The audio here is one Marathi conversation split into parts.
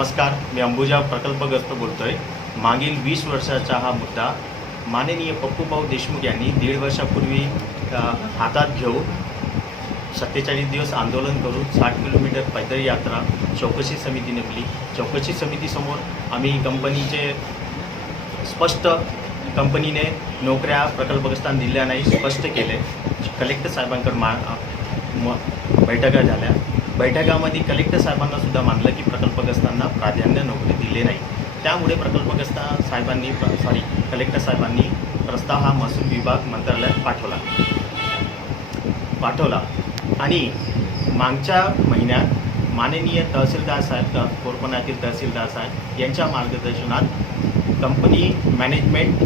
नमस्कार मी अंबुजा प्रकल्पग्रस्त आहे मागील वीस वर्षाचा हा मुद्दा माननीय पप्पूभाऊ देशमुख यांनी दीड वर्षापूर्वी हातात घेऊन सत्तेचाळीस दिवस आंदोलन करून साठ किलोमीटर पैदल यात्रा चौकशी समिती नेमली. चौकशी समितीसमोर आम्ही कंपनीचे स्पष्ट कंपनीने नोकऱ्या प्रकल्पग्रस्तांना दिल्या नाही स्पष्ट केले. कलेक्टर साहेबांकडे मा म बैठका झाल्या. बैठकामध्ये कलेक्टर साहेबांना सुद्धा मानलं की प्रकल्पग्रस्त प्राधान्य नोकरी दिले नाही. त्यामुळे प्रकल्पग्रस्त साहेबांनी सॉरी कलेक्टर साहेबांनी प्रस्ताव हा महसूल विभाग मंत्रालयात पाठवला. पाठवला. आणि मागच्या महिन्यात माननीय तहसीलदार साहेब त कोरपणातील तहसीलदार साहेब यांच्या मार्गदर्शनात कंपनी मॅनेजमेंट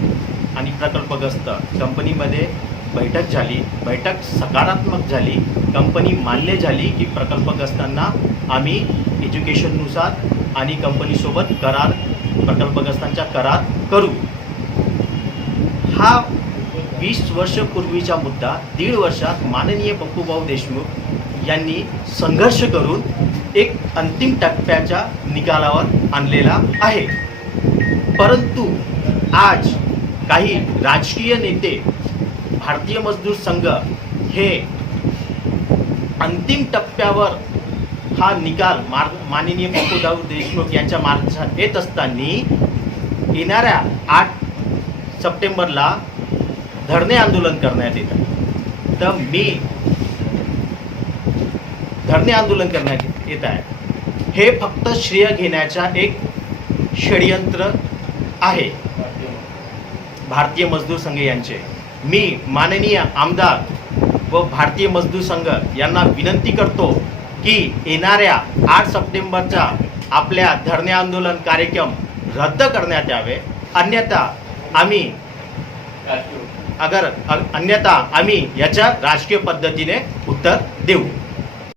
आणि प्रकल्पग्रस्त कंपनीमध्ये बैठक झाली बैठक सकारात्मक झाली कंपनी मान्य झाली की प्रकल्पग्रस्तांना आम्ही एज्युकेशननुसार आणि कंपनीसोबत करार प्रकल्पग्रस्तांचा करार करू. हा वीस वर्षपूर्वीचा मुद्दा दीड वर्षात माननीय पप्पूभाऊ देशमुख यांनी संघर्ष करून एक अंतिम टप्प्याच्या निकालावर आणलेला आहे. परंतु आज काही राजकीय नेते भारतीय मजदूर संघ हे अंतिम टप्प्यावर हा निकाल मार्ग माननीय बापूदाऊ देशमुख यांच्या मार्गात येत असताना येणाऱ्या आठ सप्टेंबरला धरणे आंदोलन करण्यात येतं. तर मी धरणे आंदोलन करण्यात येत आहे. हे फक्त श्रेय घेण्याचा एक षडयंत्र आहे. भारतीय मजदूर संघ यांचे. मी माननीय आमदार व भारतीय मजदूर संघ यांना विनंती करतो की येणाऱ्या आठ सप्टेंबरचा आपल्या धरणे आंदोलन कार्यक्रम रद्द करण्यात यावे. अन्यथा आम्ही अगर अन्यथा आम्ही याच्या राजकीय पद्धतीने उत्तर देऊ.